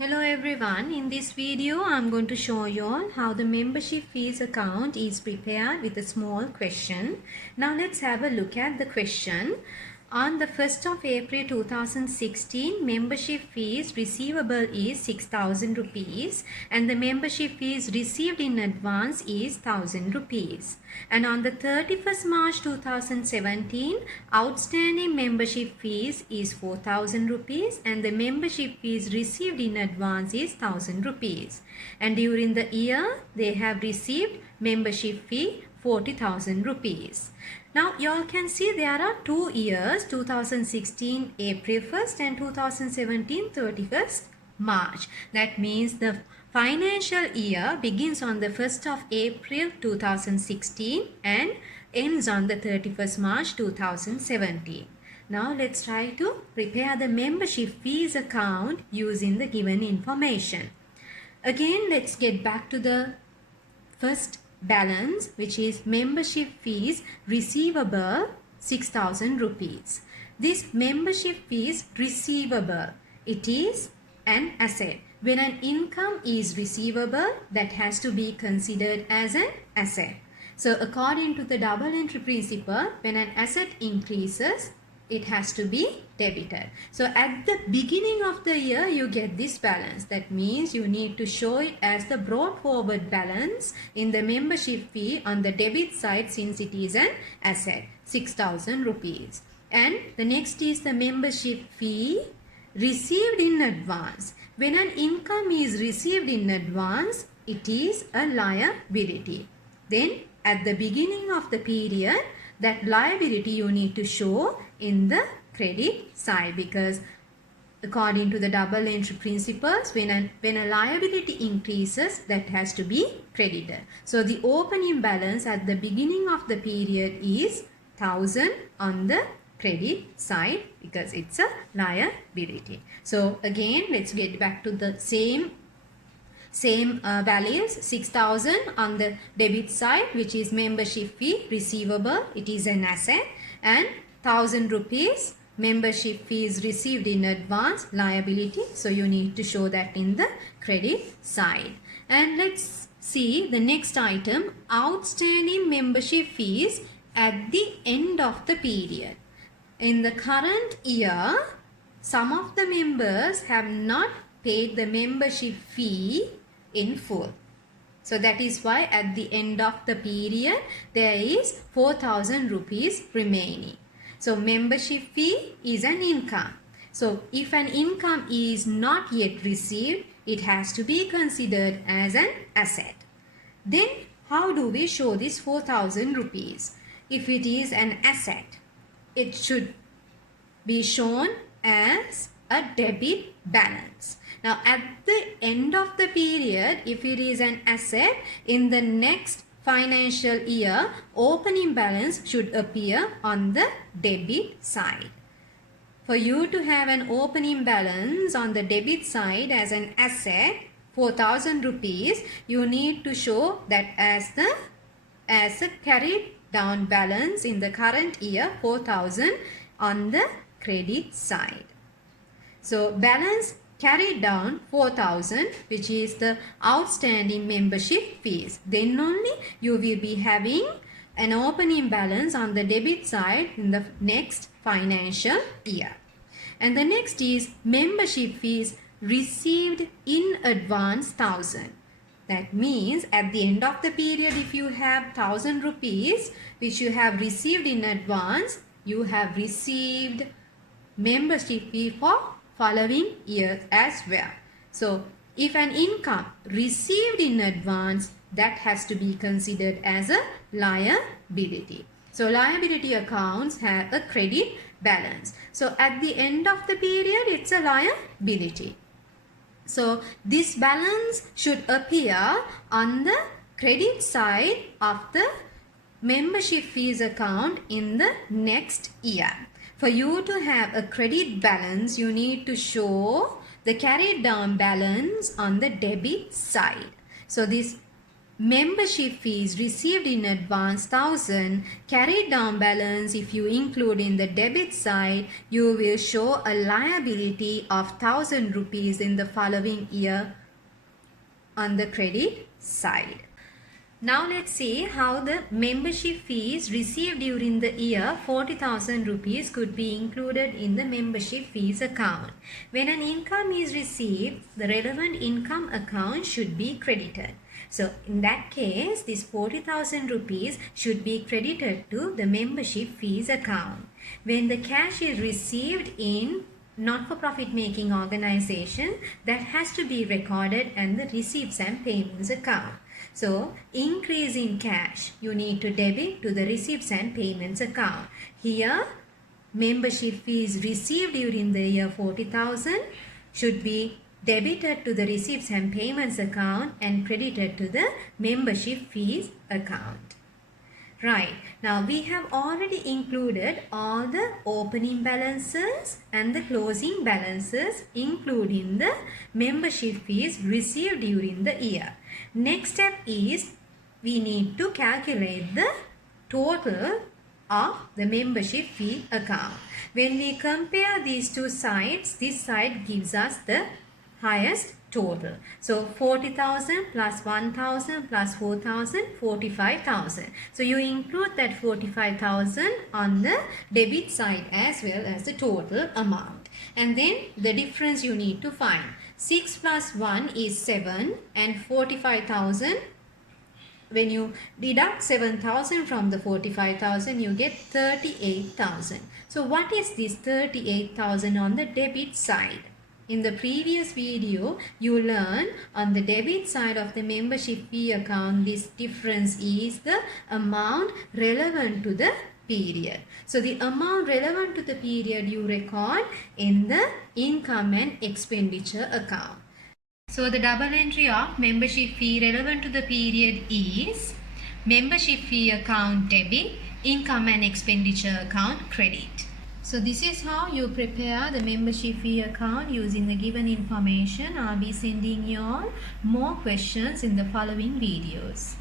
Hello everyone, in this video I'm going to show you all how the membership fees account is prepared with a small question. Now let's have a look at the question. On the 1st of April 2016, membership fees receivable is 6,000 rupees and the membership fees received in advance is 1,000 rupees. And on the 31st March 2017, outstanding membership fees is 4,000 rupees and the membership fees received in advance is 1,000 rupees. And during the year, they have received membership fee 40,000 rupees. Now you all can see there are 2 years, 2016 April 1st and 2017 31st March. That means the financial year begins on the 1st of April 2016 and ends on the 31st March 2017. Now let's try to prepare the membership fees account using the given information. Again, let's get back to the first balance, which is membership fees receivable 6,000 rupees. This membership fees receivable, it is an asset. When an income is receivable, that has to be considered as an asset. So according to the double entry principle, when an asset increases, it has to be debited. So at the beginning of the year, you get this balance. That means you need to show it as the brought forward balance in the membership fee on the debit side, since it is an asset, 6,000 rupees. And the next is the membership fee received in advance. When an income is received in advance, it is a liability. Then at the beginning of the period, that liability you need to show in the credit side, because according to the double entry principles, when a liability increases, that has to be credited. So the opening balance at the beginning of the period is 1,000 on the credit side because it's a liability. So again, let's get back to the same values. 6,000 on the debit side, which is membership fee receivable, it is an asset, and 1,000 rupees membership fees received in advance, liability. So you need to show that in the credit side. And let's see the next item, outstanding membership fees at the end of the period. In the current year, some of the members have not paid the membership fee in full. So that is why at the end of the period, there is 4,000 rupees remaining. So membership fee is an income. So if an income is not yet received, it has to be considered as an asset. Then how do we show this 4,000 rupees? If it is an asset, it should be shown as a debit balance. Now at the end of the period, if it is an asset, in the next financial year, opening balance should appear on the debit side. For you to have an opening balance on the debit side as an asset, 4,000 rupees, you need to show that as a carried down balance in the current year, 4,000 on the credit side. So balance carried down 4,000, which is the outstanding membership fees. Then only you will be having an opening balance on the debit side in the next financial year. And the next is membership fees received in advance 1,000. That means at the end of the period, if you have 1,000 rupees which you have received in advance, you have received membership fee for following year as well. So if an income received in advance, that has to be considered as a liability. So liability accounts have a credit balance. So at the end of the period, it's a liability. So this balance should appear on the credit side of the membership fees account in the next year. For you to have a credit balance, you need to show the carried down balance on the debit side. So this membership fees received in advance 1000, carried down balance if you include in the debit side, you will show a liability of 1000 rupees in the following year on the credit side. Now let's see how the membership fees received during the year 40,000 rupees could be included in the membership fees account. When an income is received, the relevant income account should be credited. So in that case, this 40,000 rupees should be credited to the membership fees account. When the cash is received in not-for-profit making organization, that has to be recorded in the receipts and payments account. So, increase in cash, you need to debit to the receipts and payments account. Here, membership fees received during the year 40,000 should be debited to the receipts and payments account and credited to the membership fees account. Right, now we have already included all the opening balances and the closing balances including the membership fees received during the year. Next step is we need to calculate the total of the membership fee account. When we compare these two sides, this side gives us the highest total. So 40,000 plus 1,000 plus 4,000, 45,000. So you include that 45,000 on the debit side as well as the total amount. And then the difference you need to find. 6 plus 1 is 7 and 45,000. When you deduct 7,000 from the 45,000, you get 38,000. So what is this 38,000 on the debit side? In the previous video, you learned on the debit side of the membership fee account, this difference is the amount relevant to the period. So the amount relevant to the period you record in the income and expenditure account. So the double entry of membership fee relevant to the period is membership fee account debit, income and expenditure account credit. So this is how you prepare the membership fee account using the given information. I'll be sending you all more questions in the following videos.